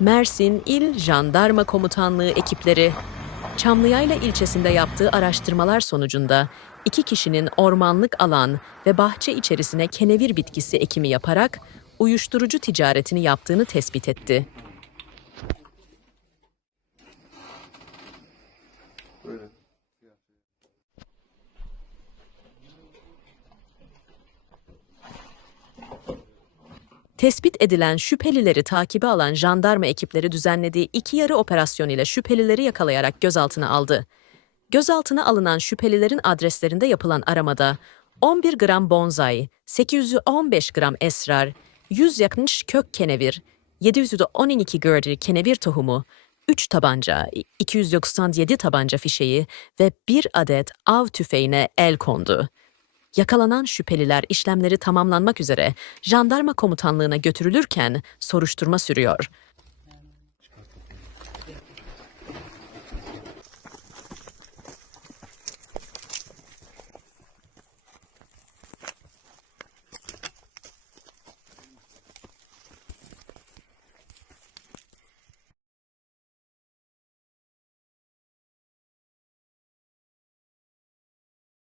Mersin İl Jandarma Komutanlığı ekipleri Çamlıyayla ilçesinde yaptığı araştırmalar sonucunda iki kişinin ormanlık alan ve bahçe içerisine kenevir bitkisi ekimi yaparak uyuşturucu ticaretini yaptığını tespit etti. Tespit edilen şüphelileri takibe alan jandarma ekipleri düzenlediği iki yarı operasyon ile şüphelileri yakalayarak gözaltına aldı. Gözaltına alınan şüphelilerin adreslerinde yapılan aramada 11 gram bonzai, 815 gram esrar, 100 yakın kök kenevir, 712 gördü kenevir tohumu, 3 tabanca, 297 tabanca fişeği ve bir adet av tüfeğine el kondu. Yakalanan şüpheliler işlemleri tamamlanmak üzere jandarma komutanlığına götürülürken soruşturma sürüyor.